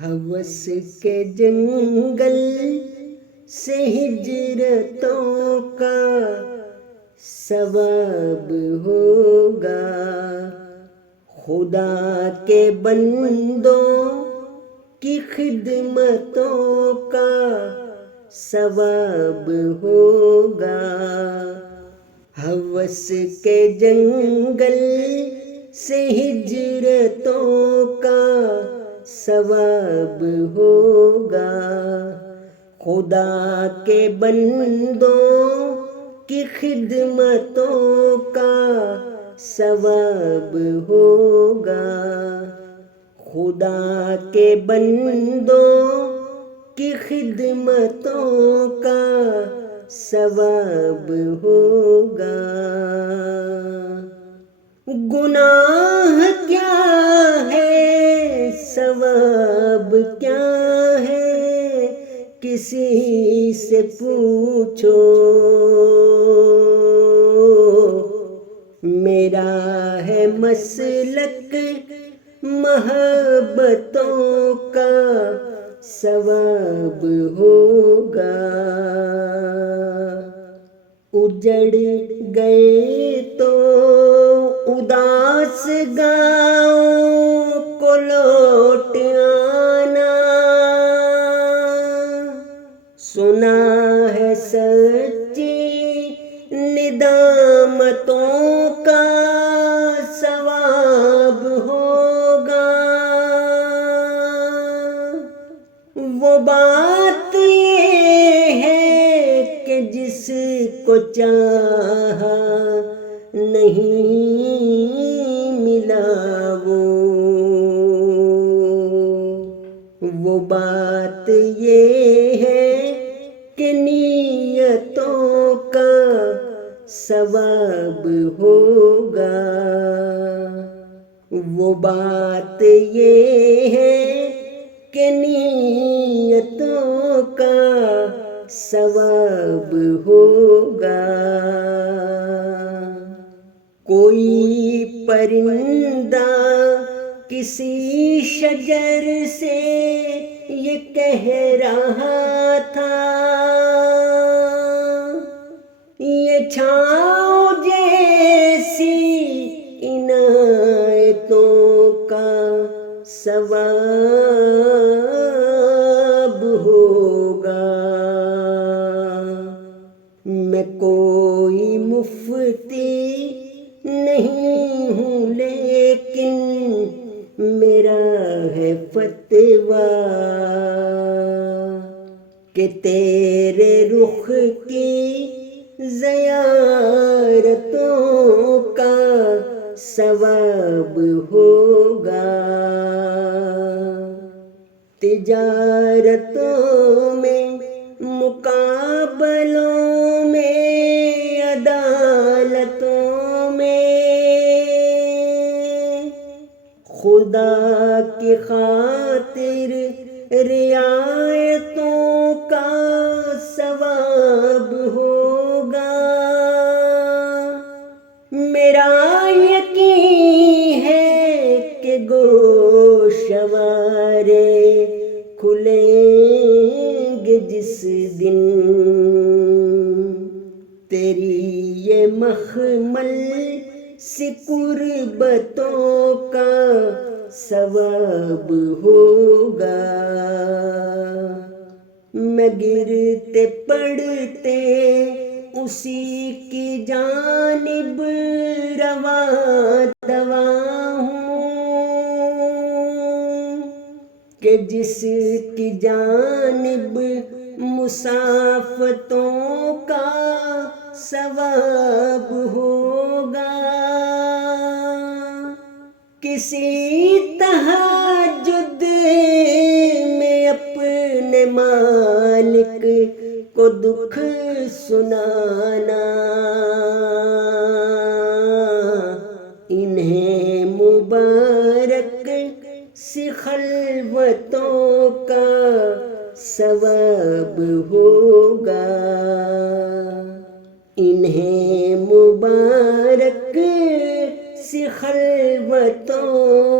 ہوس کے جنگل سے ہجرتوں کا ثواب ہوگا، خدا کے بندوں کی خدمتوں کا ثواب ہوگا۔ ہوس کے جنگل سے ہجرتوں کا ثواب ہوگا، خدا کے بندوں کی خدمتوں کا ثواب ہوگا، خدا کے بندوں کی خدمتوں کا ثواب ہوگا۔ گناہ کیا ہے، ثواب کیا ہے، کسی سے پوچھو، میرا ہے مسلک محبتوں کا ثواب ہوگا۔ اجڑ گئے تو اداس گاؤں کو لوٹ آنا، سنا ہے سچی ندامتوں کا ثواب ہوگا۔ وہ بات یہ ہے کہ جس کو چاہا نہیں ملا وہ بات یہ ہے کہ نیتوں کا ثواب ہوگا، وہ بات یہ ہے کہ نیتوں کا ثواب ہوگا۔ کوئی پرندہ کسی شجر سے یہ کہہ رہا تھا، یہ چھاؤں جیسی عنایتوں کا ثواب ہوگا۔ میں کوئی مفتی نہیں ہوں لیکن میرا ہے فتویٰ کہ تیرے رخ کی زیارتوں کا ثواب ہوگا۔ تجارتوں میں، مقابلوں میں، عدالتوں میں، خدا کی خاطر رعایتوں کا ثواب ہوگا۔ میرا یقین ہے کہ گوشوارے کھلیں گے جس دن، تیری یہ مخمل سی قربتوں کا ثواب ہوگا۔ میں گرتے پڑتے اسی کی جانب رواں دوا ہوں کہ جس کی جانب مسافتوں کا ثواب ہوگا۔ کسی تہجد میں اپنے مالک کو دکھ سنانا، انہیں مبارک سی خلوتوں کا ثواب ہوگا، انہیں مبارک سی خلوتوں